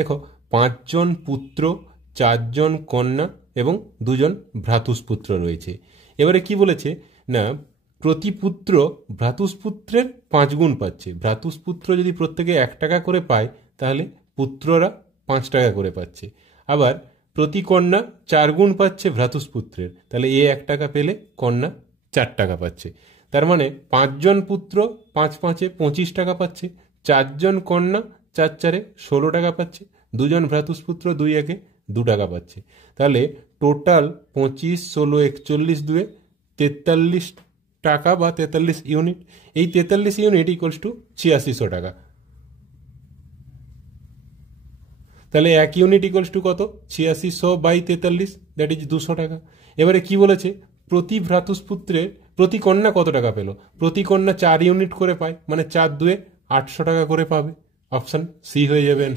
দেখো 5 জন পুত্র, 4 জন কন্যা এবং 2 জন ভ্রাতুষ্পুত্র রয়েছে। এবারে কি বলেছে না, প্রতি পুত্র ভ্রাতুষ্পুত্রের 5 গুণ পাচ্ছে। ভ্রাতুষ্পুত্র যদি প্রত্যেকে 1 টাকা করে পায় তাহলে পুত্ররা 5 টাকা করে পাচ্ছে। আবার প্রতি কন্যা 4 গুণ পাচ্ছে ভ্রাতুষ্পুত্রের, তাহলে 1 টাকা পেলে কন্যা 4 টাকা পাচ্ছে। তার মানে 5 জন পুত্র 5 5-এ 25 টাকা পাচ্ছে, 4 জন কন্যা 4 4-এ 16 টাকা পাচ্ছে, 2 জন ভ্রাতুষ্পুত্র 2 1-এ 2 টাকা পাচ্ছে। তাহলে টোটাল 25 16 41 2-এ 43 টাকা বা 43 ইউনিট। এই 43 ইউনিট ইকুয়ালস টু 8600 টাকা। তাহলে 1 ইউনিট ইকুয়ালস টু কত? 8600 বাই 43, দ্যাট ইজ 200 টাকা। এবারে কি বলেছে, প্রতি ভ্রাতুষ্পুত্রের প্রতি কন্যা কত টাকা পেল? প্রতি কন্যা 4 ইউনিট করে পায়, মানে 4 2-এ 800 টাকা করে পাবে। অপশান সি হয়ে যাবে।